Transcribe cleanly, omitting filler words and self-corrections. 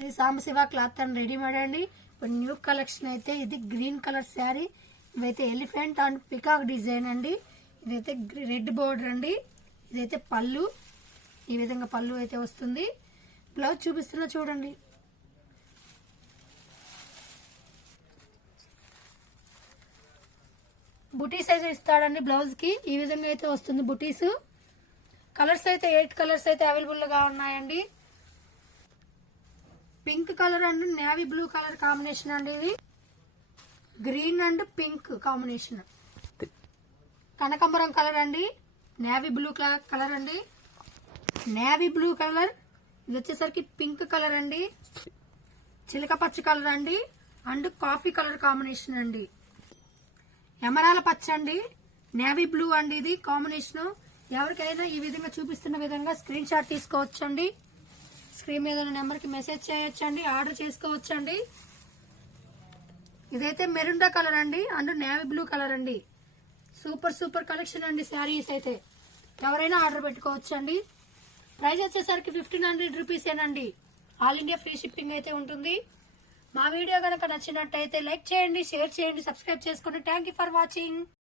Shri Sambasiva cloth and readymade అండి. ఇప్పుడు new collection అయితే ఇది గ్రీన్ కలర్ శారీ. ఇదైతే ఎలిఫెంట్ అండ్ పికాక్ డిజైన్ అండి. ఇదైతే రెడ్ బోర్డర్ అండి. ఇదైతే పళ్ళు, ఈ విధంగా పళ్ళు అయితే వస్తుంది. బ్లౌజ్ చూపిస్తున్నా చూడండి. బుటీస్ అయితే ఇస్తాడండి బ్లౌజ్ కి. ఈ విధంగా అయితే వస్తుంది బుటీస్. కలర్స్ అయితే 8 కలర్స్ అయితే అవైలబుల్ గా ఉన్నాయండి. Pink colour and navy blue colour combination అండి. ఇవి గ్రీన్ అండ్ పింక్ కాంబినేషన్. కనకాంబరం కలర్ అండి. నేవీ బ్లూ కలర్ అండి. Navy blue colour. ఇది వచ్చేసరికి పింక్ కలర్ అండి. చిలక పచ్చ కలర్ అండి. అండ్ కాఫీ కలర్ కాంబినేషన్ అండి. ఎమరాల పచ్చ అండి. నేవీ బ్లూ అండి. ఇది కాంబినేషన్. ఎవరికైనా ఈ విధంగా చూపిస్తున్న విధంగా స్క్రీన్ షాట్ తీసుకోవచ్చండి. స్క్రీన్ మీద ఉన్న నెంబర్ కి మెసేజ్ చేయొచ్చండి. ఆర్డర్ చేసుకోవచ్చండి. ఇదైతే మెరూన్ కలర్ అండి అండ్ నేవీ బ్లూ కలర్ అండి. సూపర్ సూపర్ కలెక్షన్ అండి. శారీస్ అయితే ఎవరైనా ఆర్డర్ పెట్టుకోవచ్చండి. ప్రైస్ వచ్చేసరికి 1500 రూపీసేనండి. ఆల్ ఇండియా ఫ్రీ షిప్పింగ్ అయితే ఉంటుంది. మా వీడియో కనుక నచ్చినట్టయితే లైక్ చేయండి, షేర్ చేయండి, సబ్స్క్రైబ్ చేసుకోండి. Thank you for watching.